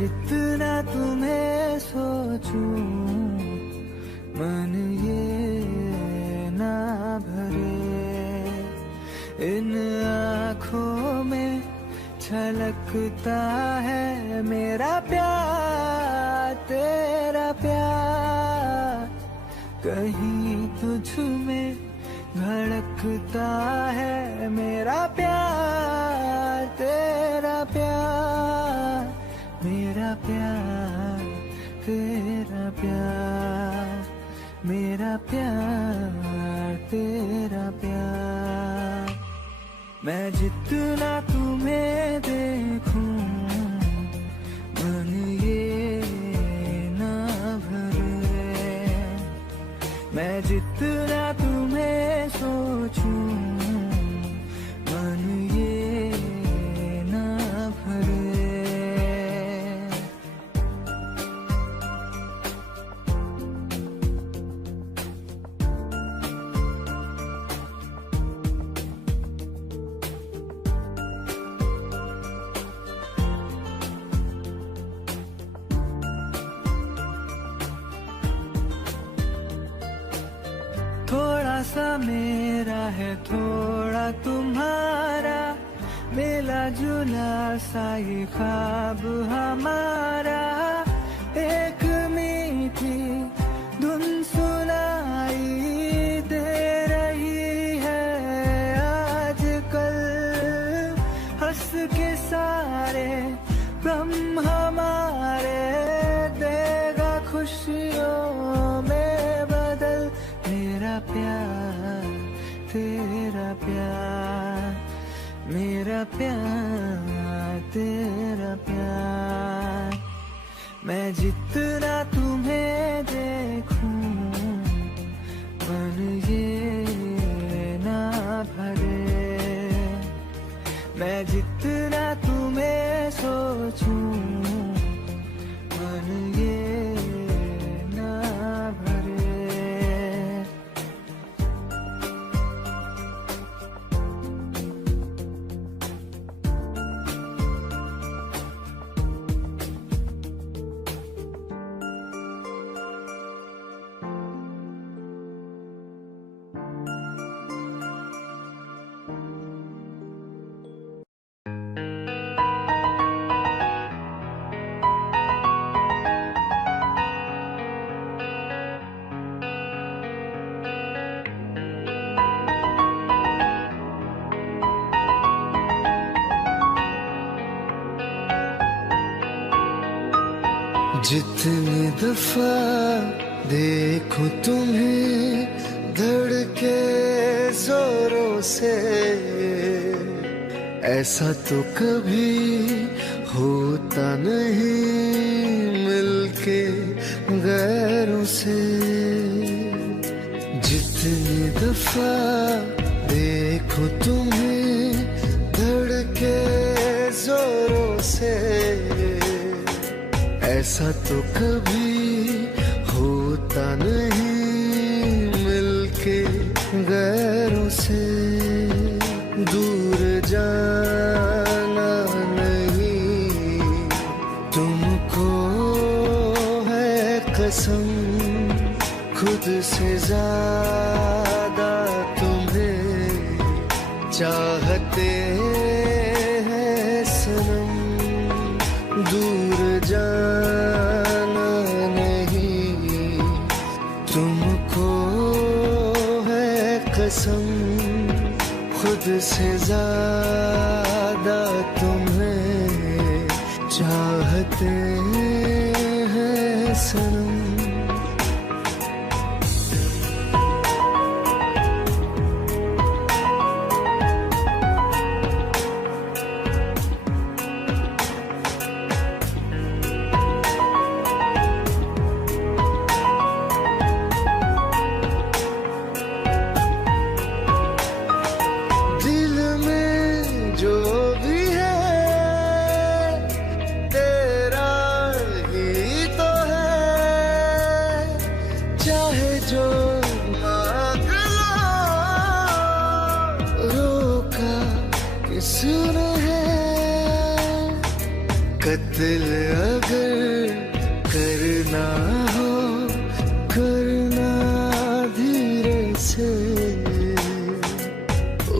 जितना तुम्हें सोचूं मन ये ना भरे। इन आँखों में छलकता है मेरा प्यार तेरा प्यार। कहीं तुझ में धड़कता है मेरा प्यार तेरा प्यार। मेरा प्यार तेरा प्यार, मेरा प्यार तेरा प्यार। मैं जितना तुम्हें देखूं मन ये ना भरे। मैं जितना तुम्हें सोचूं मन ये ना भरे। थोड़ा सा मेरा है थोड़ा तुम्हारा, मिला जुला सा ये ख्वाब हमारा। एक मीठी धुन सुनाई दे रही है आजकल। हंस के सारे गम हमारे देगा खुशियों में बदल। मेरा प्यार तेरा प्यार, मेरा प्यार तेरा प्यार। मैं जितना तुम्हें देखूं मन ये ना भरे। मैं जितना तुम्हें सोचूं मन ये ना भरे। जितनी दफा देखूं तुम्हें धड़के जोरों से, ऐसा तो कभी होता नहीं मिलके गैरों से। जितनी दफा देखूं तुम्हें धड़के जोरों से, ऐसा तो कभी होता नहीं मिलके गैरों से। दूर जाना नहीं तुमको है कसम, खुद से ज्यादा तुम्हें चाहते हैं सनम। दूर जाना नहीं तुमको है कसम, खुद से ज्यादा तुम्हें चाहते हैं सनम। कत्ल अगर करना हो करना धीरे से,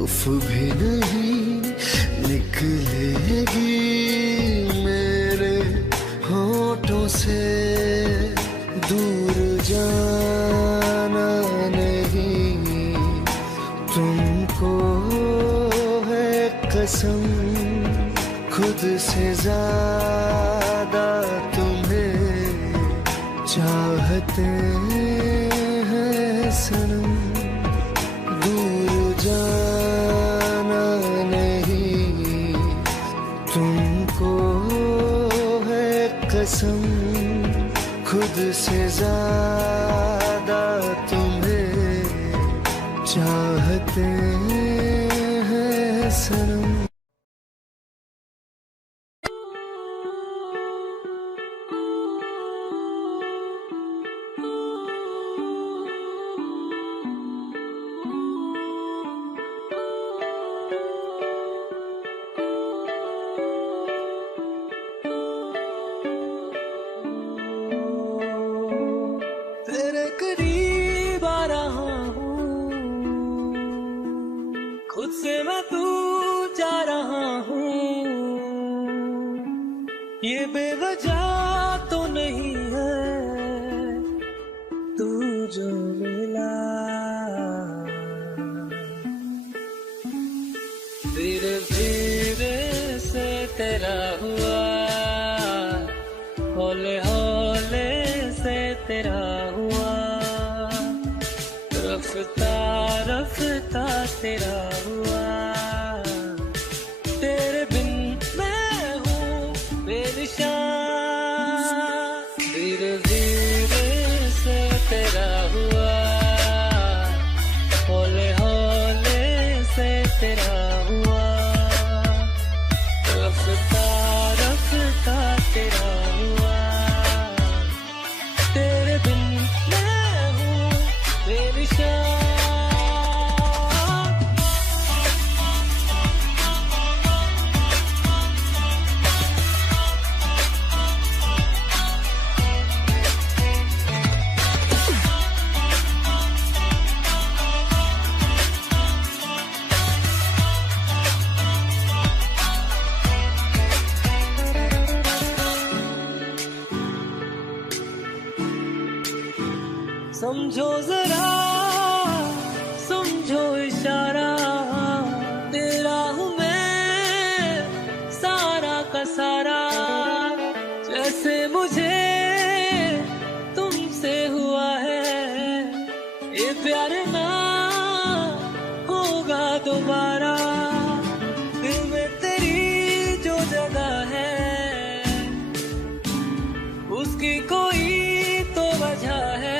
उफ भी नहीं निकलेगी मेरे होठों से। दूर जाना नहीं तुमको है कसम, खुद से ज्यादा तुम्हें चाहते हैं सनम। दूर जाना नहीं तुमको है कसम, खुद से ज्यादा तुम्हें चाहते हैं सनम। तेरे करीब आ रहा हूँ, खुद से मैं दूर जा रहा हूँ। ये बेवजह तो नहीं है तू जो मिला, धीरे धीरे से तेरा हुआ, हौले हौले से तेरा हुआ, रफ्ता रफ्ता तेरा हुआ। तेरे बिन मैं हूँ बेनिशान, धीरे धीरे से तेरा हुआ, हौले हौले से तेरा हुआ, रफ्ता रफ्ता तेरा हुआ। तेरे बिन मैं हूँ बेनिशान। समझो जरा समझो इशारा, तेरा हूँ मैं सारा का सारा। जैसे मुझे तुमसे हुआ है ये प्यार ना होगा दोबारा। दिल में तेरी जो जगह है उसकी कोई तो वजह है,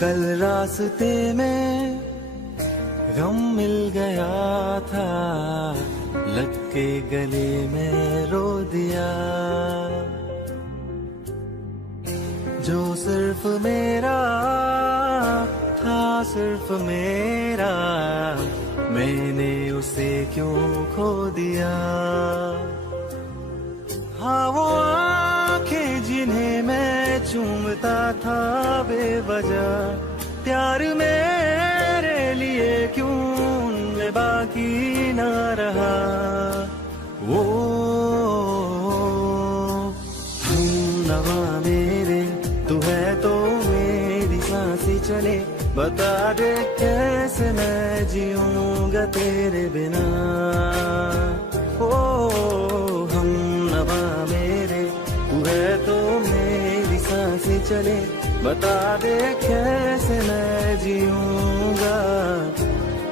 कल रास्ते में गम मिल गया था, लग के गले में रो दिया। जो सिर्फ मेरा था, सिर्फ मेरा, मैंने उसे क्यों खो दिया। हाँ वो आंखें जिन्हें मैं चूमता था बेवजह, प्यार मेरे लिए क्यों उनमें बाकी ना रहा। वो हमनवा मेरे, तू है तो मेरी सांसें चले, बता दे कैसे मैं जीऊंगा तेरे बिना। ओ हमनवा मेरे, तू है तो मेरी सांसें चले, बता दे कैसे मैं जीऊंगा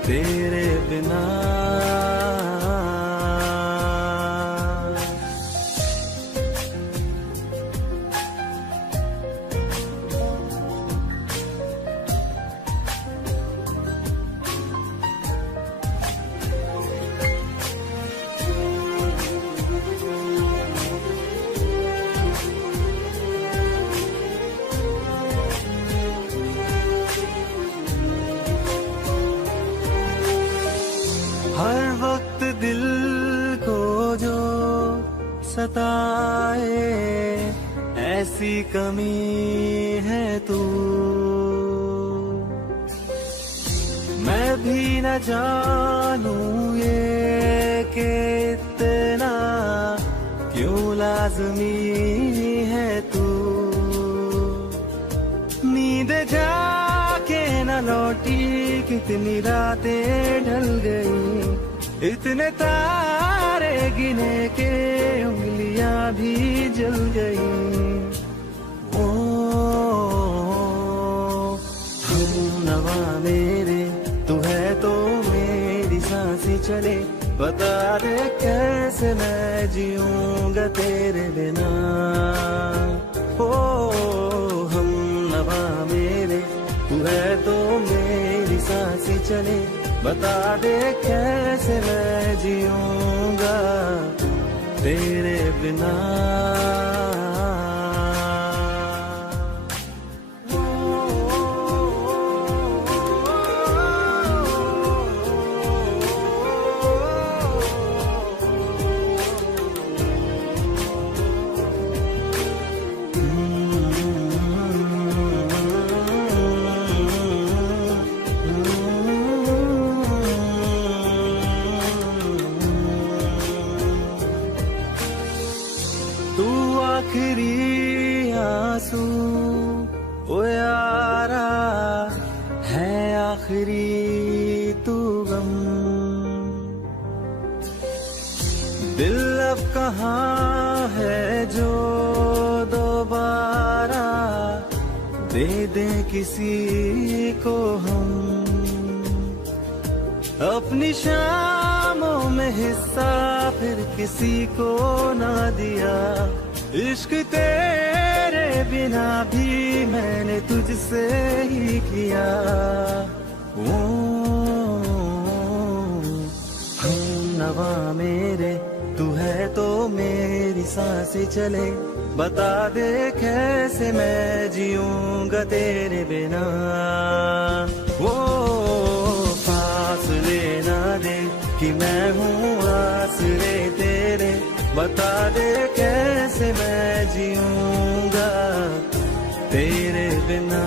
तेरे बिना। हर वक्त दिल को जो सताए, ऐसी कमी है तू। मैं भी न जानूं ये कि इतना क्यों लाज़मी है तू। नींद जाके न लौटी, कितनी रातें ढल गई, इतने तारे गिने के उंगलियां भी जल गई। ओ हमनवा मेरे, तू है तो मेरी सांसें चले, बता दे कैसे मैं जीऊंगा तेरे बिना। ओ हमनवा मेरे, तू है तो मेरी सांसें चले, बता दे कैसे मैं जीऊंगा तेरे बिना। तू आखिरी आंसू ओ यारा है, आखिरी तू गम। दिल अब कहाँ है जो दोबारा दे दे किसी को हम। अपनी शामों में हिस्सा फिर किसी को ना दिया, इश्क तेरे बिना भी मैंने तुझसे ही किया। ओ हमनवा मेरे, तू है तो मेरी सांसें चले, बता दे कैसे मैं जीऊंगा तेरे बिना। वो फासले ना दे कि मैं हूँ आसरे तेरे, बता दे कैसे मैं जीऊंगा तेरे बिना।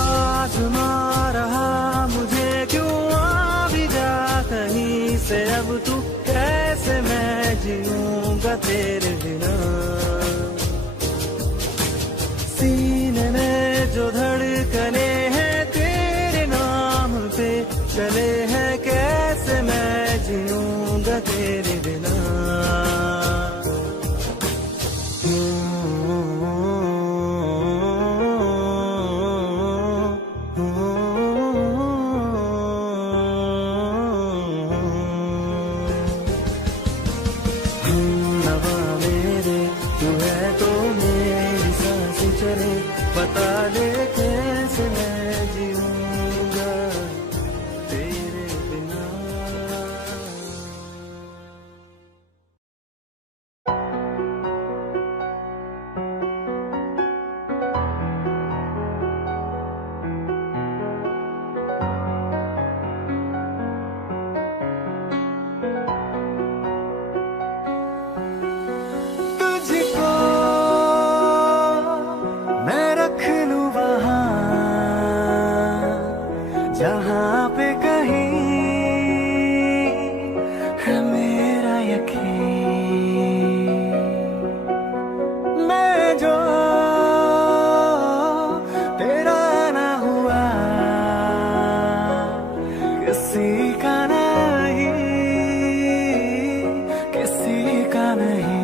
आजमा रहा मुझे क्यों आ भी जा कहीं से, अब तू कैसे मैं जीऊंगा तेरे बिना। सीने में जो धड़कने हैं बता दे कैसे मैं जीऊंगा तेरे बिना। तुझको मैं रख लूं वहां जहां पे कहीं है मेरा यकीन। मैं जो तेरा ना हुआ किसी का नहीं, किसी का नहीं।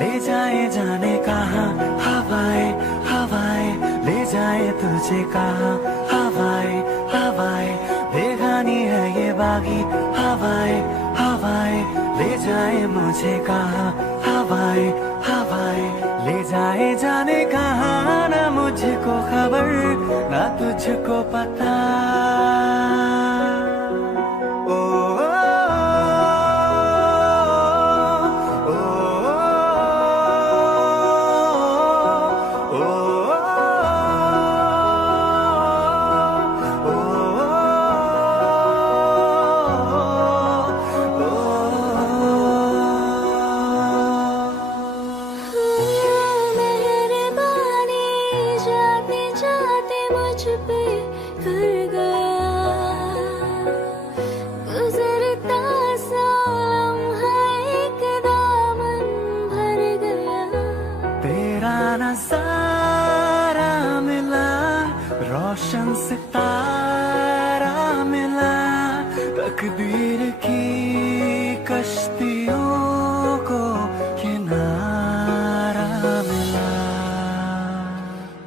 ले जाए जाने कहाँ हवाएं हवाएं, ले जाए तुझे कहाँ हवाएं हवाएं। बेगानी है ये बागी हवाएं हवाएं, ले जाए मुझे कहाँ हवाएं हवाएं। ले जाए जाने कहाँ ना मुझको खबर ना तुझको पता। ओ, ओ, ओ, मेहरबानी जाते जाते मुझ पे कर गया, गुजरता सा लम्हा एक दामन भर गया। तेरा नजारा मिला, रोशन सितारा मिला, तकदीर की कश्तियों को किनारा मिला।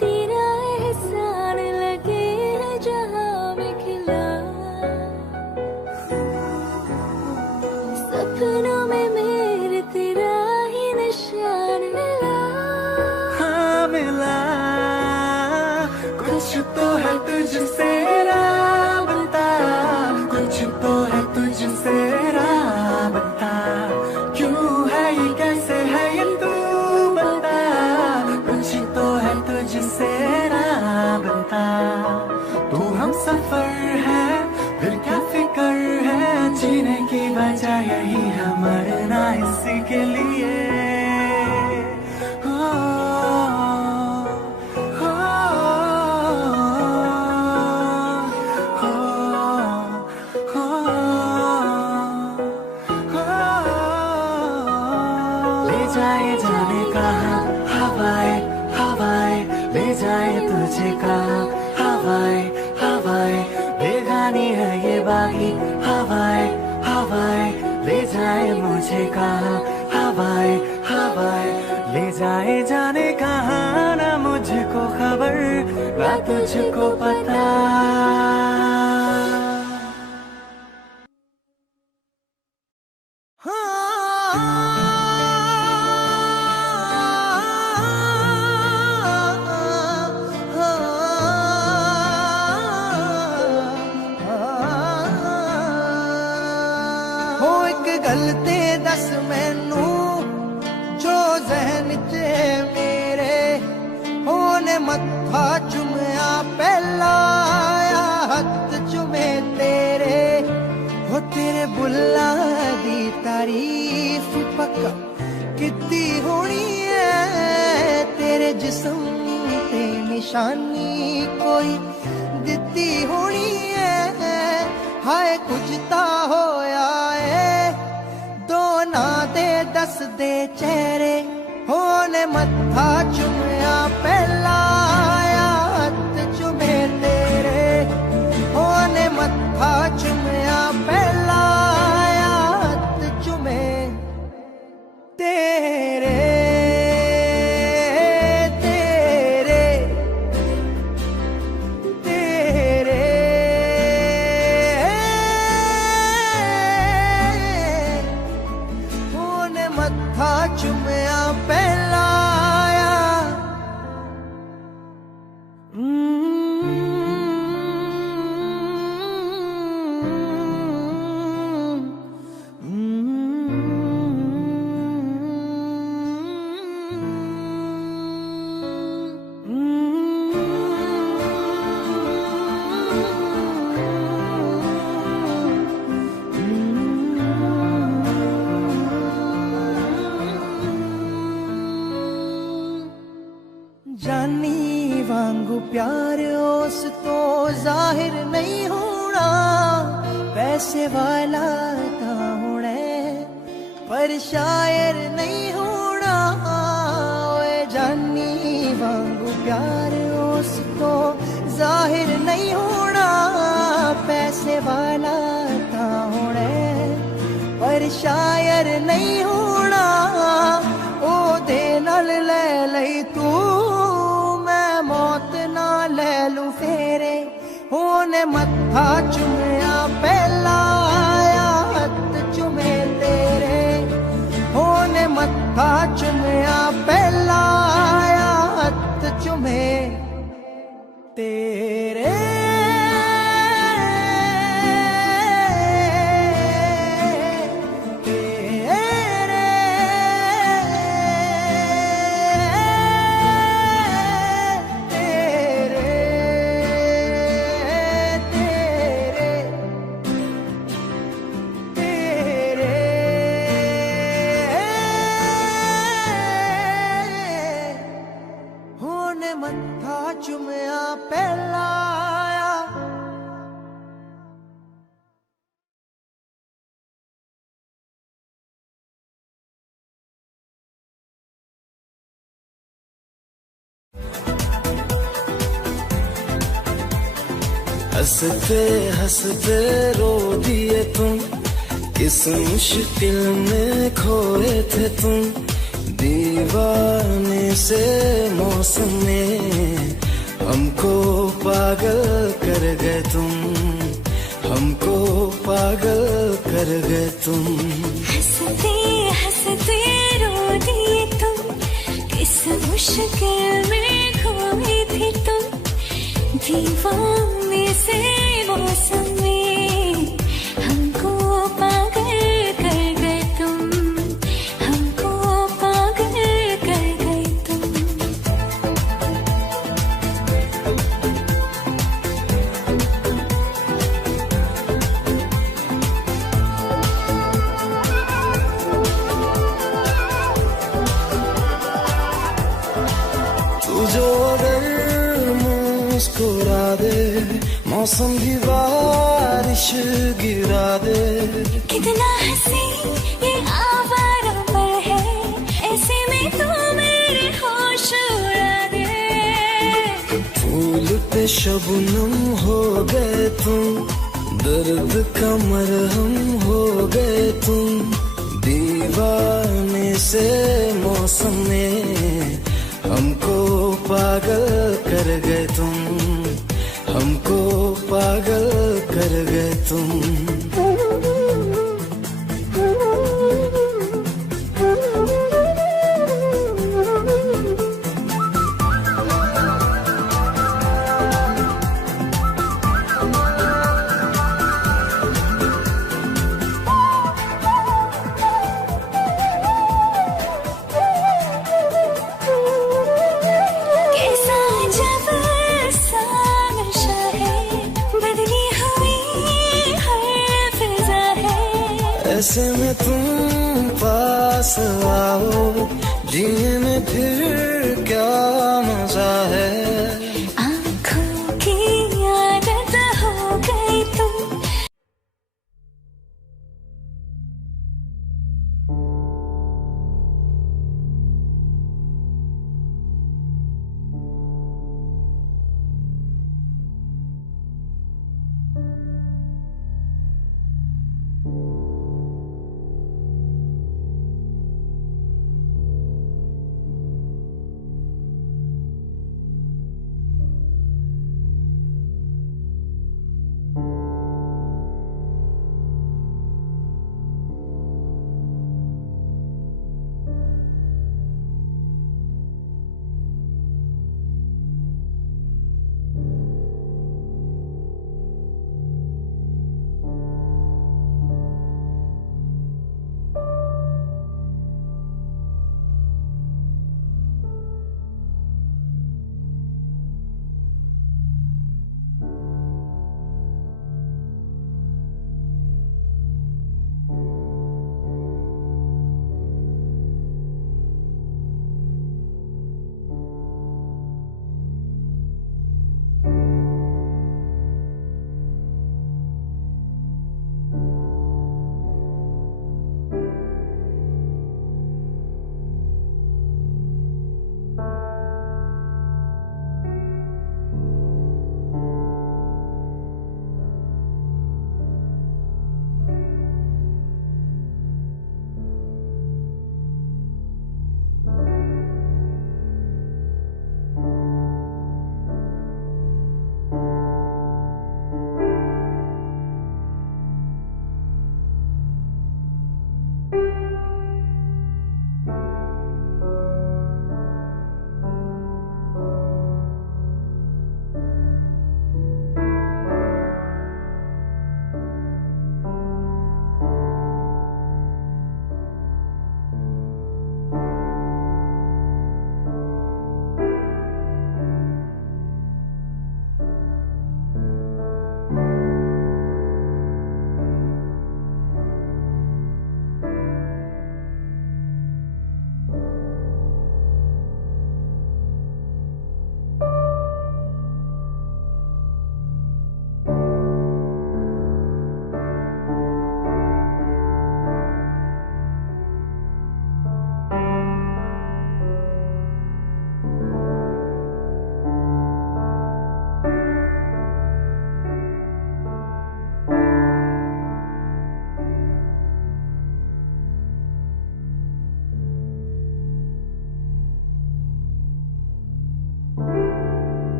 तेरा एहसान लगे जहाँ में खिला, सपनों में मेरे तेरा ही निशान मिला। हाँ मिला, कुछ तो है तुझसे राबता, कुछ तो है तुझसे राबता। क्यों है ये कैसे है ये तू बता, कुछ तो है तुझसे राबता। तू हम सफर है फिर क्या फिक्र है, जीने की वजह यही है मरना इसी के लिए। ले जाए जाने कहाँ हवाएं हवाएं, ले जाए तुझे कहाँ हवाएं हवाएं। बेगानी है ये बागी हवाएं हवाएं, ले जाए मुझे कहाँ हवाएं हवाएं। ले जाए जाने कहाँ ना मुझको खबर ना तुझको पता। हो एक गलते दस मैनू जो जहन चे मेरे, होने मत्था चुमया पहला आया हथ चुमे तेरे। हो तेरे बुल्ला दी तारीफ पक्का किती होनी है, तेरे जिस्म ते निशानी कोई दिती होनी है। हाय कुछ ता होया है दोना दे दस दे चेहरे, होने मत्था चुमया पहला आया हथ चुमे तेरे। होने मत्था चुमया पहला आया हथ चुमे तेरे। तेरे तेरे होने मत्था चुमया पहला आया जानी वांगू प्यार उस तो जाहिर नहीं होना, पैसे वाला ता होना पर शायर नहीं होना। ओए जानी वांगू प्यार उस तो जाहिर नहीं होना, पैसे वाला ता होना पर शायर नहीं होना। ओ दे नाल ले लई तू मैं मौत ना ले लूं फेरे, ओने मत्था चुमया पहला आया हथ चुमे तेरे, ओने मत्था चुमया पहला आया हथ चुमे तेरे। मत्था चुमया पहला आया। हंसते हंसते रो दिए तुम, किस मुश्किल में खोए थे तुम। दीवाने से मौसम में हमको पागल कर गए तुम, हमको पागल कर गए तुम। हंसते हंसते रो दिए तुम, किस मुश्किल में खोए थे तुम। दीवाने से मौसम में हमको पागल कर गए तुम, हमको पागल कर गए तुम। तू जो अगर मुस्कुरा दे, मौसम की बारिश गिरा दे। कितना हंसी ये आवारा पल है, ऐसे में तू मेरे होश उड़ा दे। फूल पे शबनम हो गए तुम, दर्द का मरहम हो गए तुम। दीवाने से मौसम में हमको पागल कर गए तुम, हमको पागल कर गए तुम। ऐसे में तुम पास आओ, जीने में फिर क्या मजा है। आँखों की आदत हो गई तुम।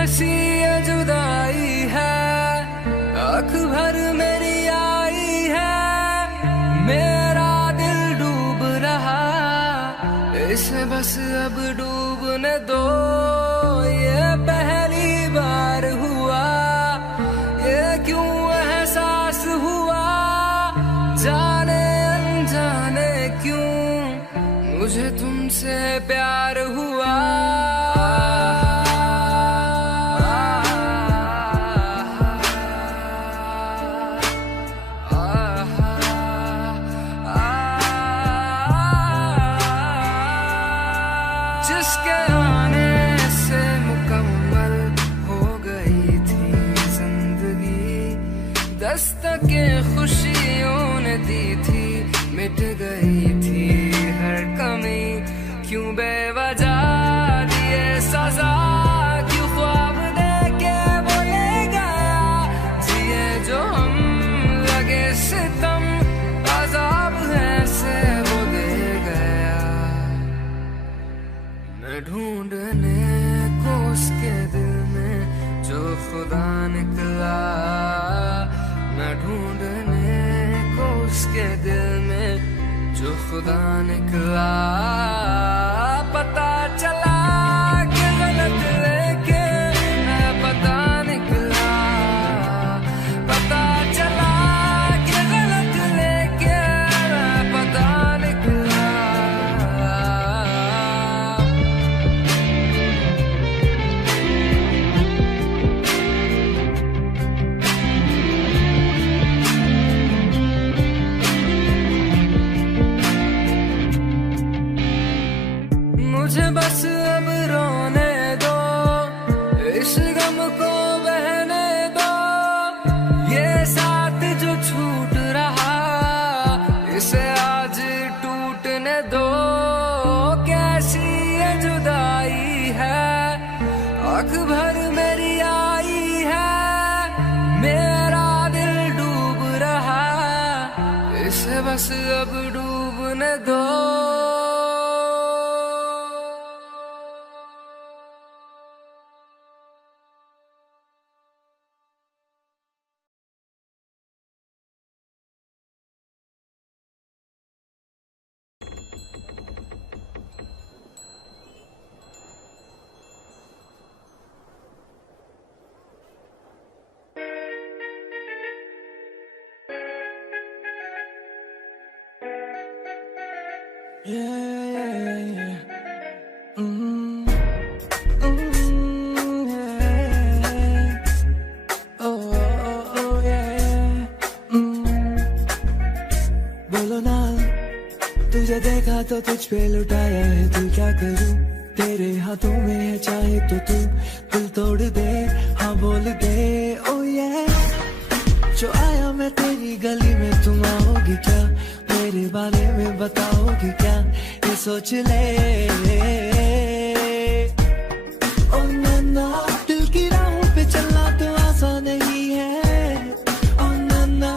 कैसी ये जुदाई है, आँख भर मेरी आई है, मेरा दिल डूब रहा, इसे बस अब डूबने दो। ये पहली बार हुआ, ये क्यों एहसास हुआ, जाने अनजाने क्यों मुझे तुमसे प्यार हुआ। जिसके आने से मुकम्मल हो गई थी जिंदगी, दस्तकें खुशियों ने दी थी, मिट गई थी हर कमी। क्यों बेवजह दिए सजा, क्यों ख्वाब दे के वो ले गया, जिए जो हम लगे सितम, अज़ाब ऐसे वो दे गया। मैं ढूंढने को उसके दिल में जो खुदा निकला, मैं ढूंढने को उसके दिल में जो खुदा निकला। पता चला कि गलत लेके पता निकला, पता चला कि गलत लेके पता निकला। मुझे बस अब रोने दो, इस गम को बहने दो, ये साथ जो छूट रहा, इसे आज टूटने दो। कैसी ये जुदाई है, आँख भर मेरी आई है, मेरा दिल डूब रहा, इसे बस अब डूबने दो। बोलो ना, तुझे देखा तो तुझ पे लुटाया है, तू क्या करूं, तेरे हाथों में है, चाहे तो तू दिल तोड़ दे, हाँ बोल दे। ओ ये जो आया मैं तेरी गली में, तुम आओगी क्या, मेरे बारे में बताओगी क्या, ये सोच ले। ओ नन्ना, दिल की राहों पे चलना तो आसान नहीं है, ओ नन्ना,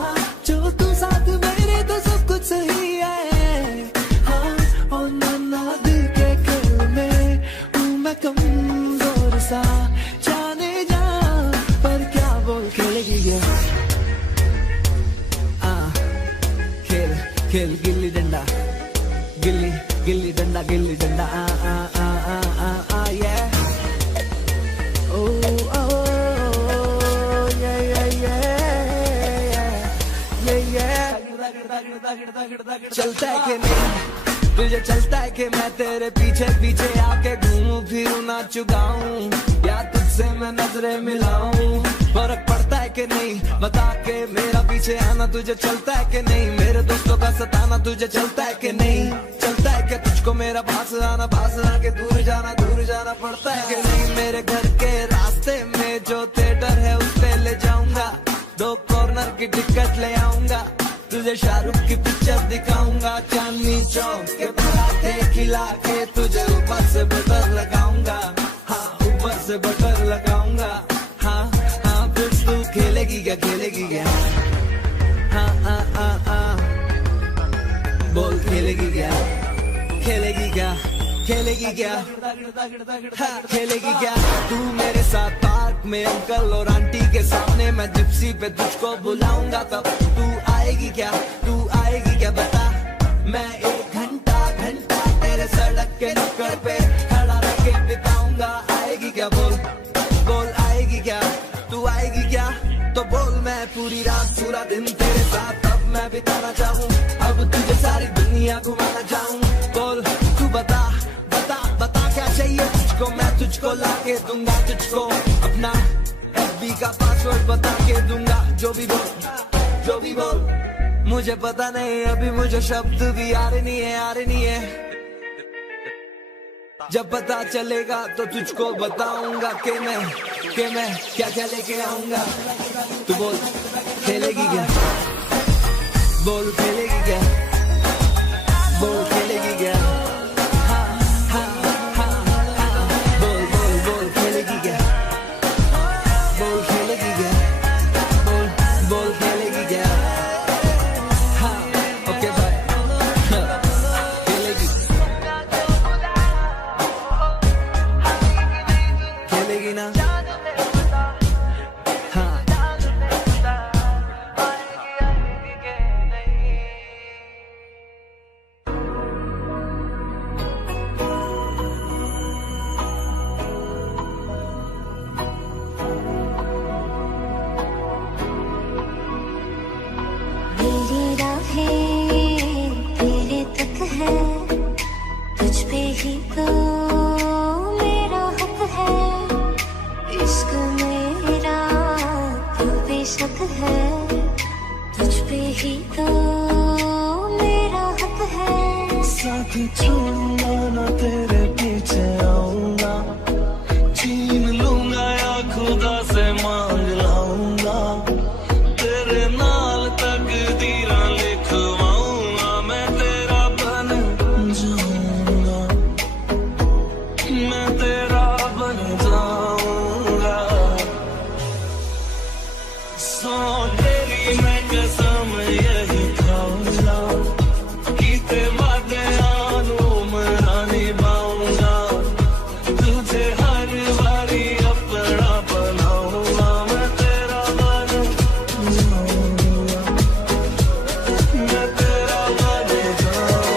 जो तू साथ मेरे तो सब कुछ सही है। हाँ ओ नन्ना, दिल के खेल में हूँ मैं कमजोर सा, जाने जा पर क्या बोल खेलेगी ये। खेल गिल्ली डंडा, गिल्ली गिल्ली डंडा, गिल्ली डंडा, आ आ आ आ आ आ ये। ओ ओ ये ये ये ये ये। चलता है कि नहीं तुझे, चलता है कि मैं तेरे पीछे पीछे आके घूमूं फिरूं नाचूं गाऊं, या तुझसे मैं नजरें मिलाऊं। फर्क पड़ता है कि नहीं बता के, मेरा पीछे आना तुझे चलता है कि नहीं, मेरे दोस्तों का सताना तुझे चलता है कि नहीं, चलता है कि तुझको मेरा पास आके दूर जाना पड़ता है कि नहीं। मेरे घर के रास्ते में जो थिएटर है उस पे ले जाऊंगा, 2 कॉर्नर की टिकट ले आऊंगा, तुझे शाहरुख की पिक्चर दिखाऊंगा, चांदनी चौक के पराठे खिला के तुझे ऊपर से बटर लगाऊंगा, हाँ ऊपर से बटर लगाऊंगा। हाँ हाँ फिर तू खेलेगी क्या, खेलेगी क्या, हाँ हाँ हाँ हाँ बोल खेलेगी क्या, खेलेगी क्या, हाँ खेलेगी क्या। तू मेरे साथ में अंकल और आंटी के सामने मैं जिप्सी पे तुझको बुलाऊंगा, तब तू आएगी क्या, तू आएगी क्या बता। मैं 1 घंटा तेरे सड़क के नुक्कड़ पे खड़ा रह के बिताऊंगा, आएगी क्या बोल, बोल आएगी क्या, तू आएगी क्या, तो बोल। मैं पूरी रात पूरा दिन तेरे साथ अब मैं बिताना चाहूँ, अब तुझे सारी दुनिया घुमाना चाहूँ, बोल तू बता बता बता क्या चाहिए तुझको, मैं तुझको ला के दूंगा, तुझको अपना FB का पासवर्ड बता के दूंगा, जो भी बोल, जो भी बोल। मुझे पता नहीं अभी मुझे शब्द भी आ रहे नहीं है, जब पता चलेगा तो तुझको बताऊंगा कि मैं क्या क्या लेके आऊंगा। तू बोल खेलेगी क्या, बोल खेलेगी क्या, बोल खेलेगी क्या, हाँ हाँ हाँ हाँ, बोल बोल बोल खेलेगी क्या, बोल खेलेगी क्या, बोल बोल खेलेगी क्या, हाँ ओके बाय, खेलेगी खेलेगी ना, हाँ मेरी राहें तेरे तक है, तुझ पे ही तो मेरा हक है, इश्क मेरा तू बेशक है, तुझ पे ही तो मेरा हक है। साथ छोड़ूंगा ना तेरे पीछे आऊंगा, छीन लूंगा या खुदा से मांग लाऊंगा, तेरे नाल तकदीरां लिखवाऊंगा, मैं तेरा बन जाऊंगा, मैं तेरा बन जाऊंगा। सौ तेरी मैं कसम यही खाऊंगा, कीते वादे आनू मना निभाऊंगा, तुझे हर बारी अपना बनाऊंगा, मैं तेरा बन जाऊंगा, मैं तेरा बन जाऊंगा।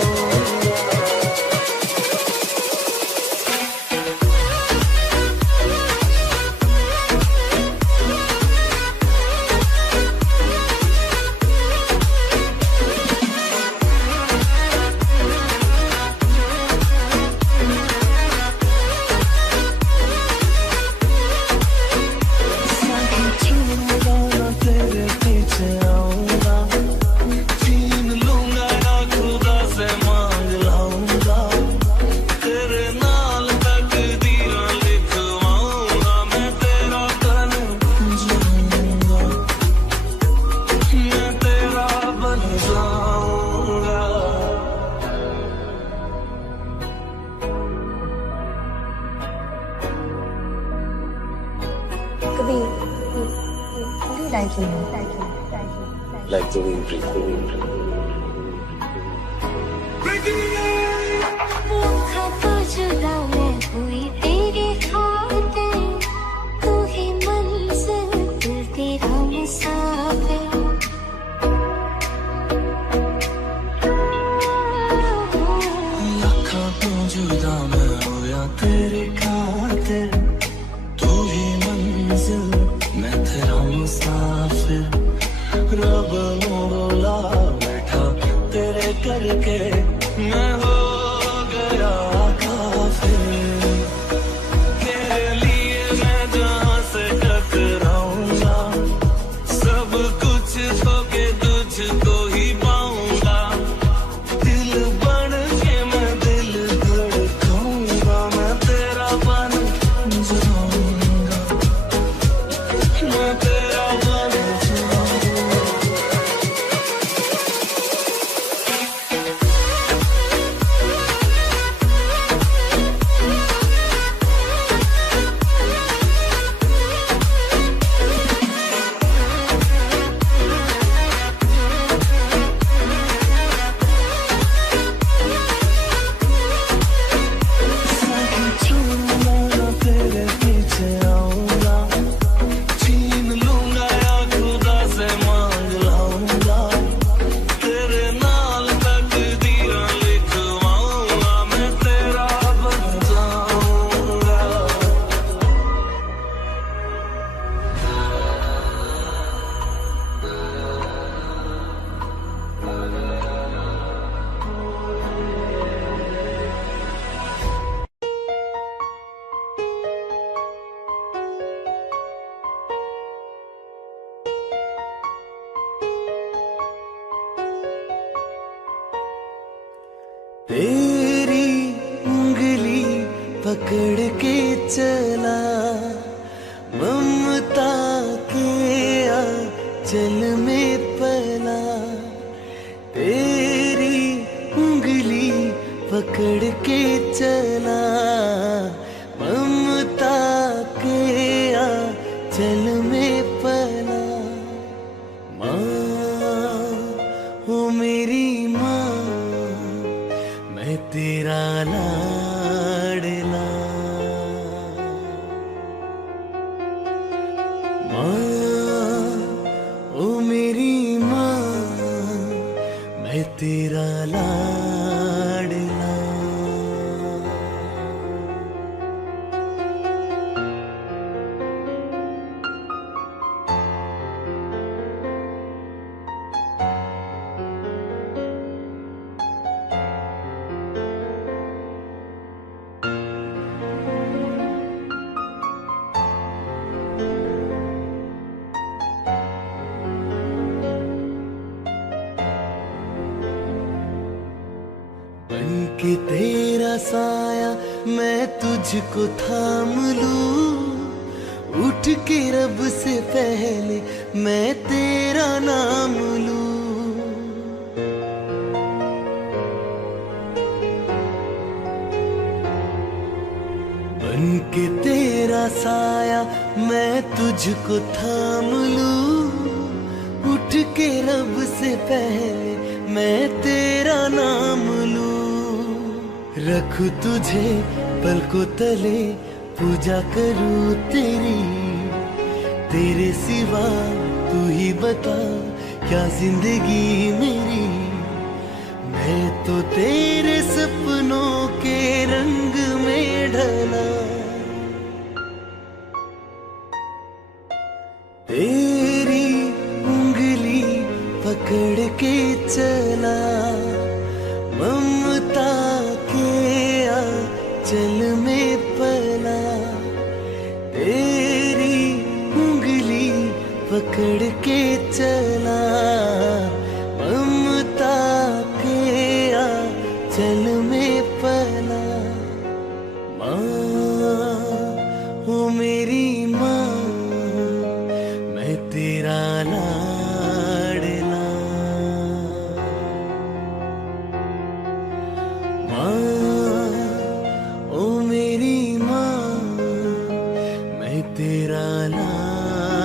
छूऊंगा ना तेरे पीछे आऊंगा, छीन लूंगा ना खुदा से मांग लाऊंगा, तेरे नाल तकदीरां लिखवाऊंगा, मैं तेरा बन जाऊंगा, मैं तेरा बन जाऊंगा। कभी like you like the wind breathe. था तो जुदा मैं हुई तेरी खातिर, तू ही मंजिल दिल तेरा मुसाफिर। लाखों तो जुदा मैं होया तेरे खातिर, तू ही मंजिल मैं तेरा मुसाफिर। रब मोला बैठा तेरे करके मैं हो गया काफिर। पकड़ के चला, ममता के आंचल में पला, तेरी उंगली पकड़ के चला, ममता के आंचल में पला। माँ हो मेरी माँ, मैं तेरा लाडला। माँ ओ मेरी माँ, मैं तेरा लाडला। बनके तेरा साया मैं तुझको थाम लूं, उठ के रब से पहले मैं तेरा नाम लूं। बनके तेरा साया मैं तुझको थाम लूं, उठ के रब से पहले मैं तेरा नाम लूं। रखूं तुझे पलकों तले, पूजा करूं तेरी, तेरे सिवा तू ही बता क्या जिंदगी मेरी। मैं तो तेरे सपनों के रंग में ढला, तेरी उंगली पकड़ के चला, ममता के आंचल में पला, तेरी उंगली पकड़ के चला, ममता के आंचल में पला। माँ हो मेरी माँ, मैं तेरा लाडला। माँ ओ मेरी माँ, मैं तेरा लाडला।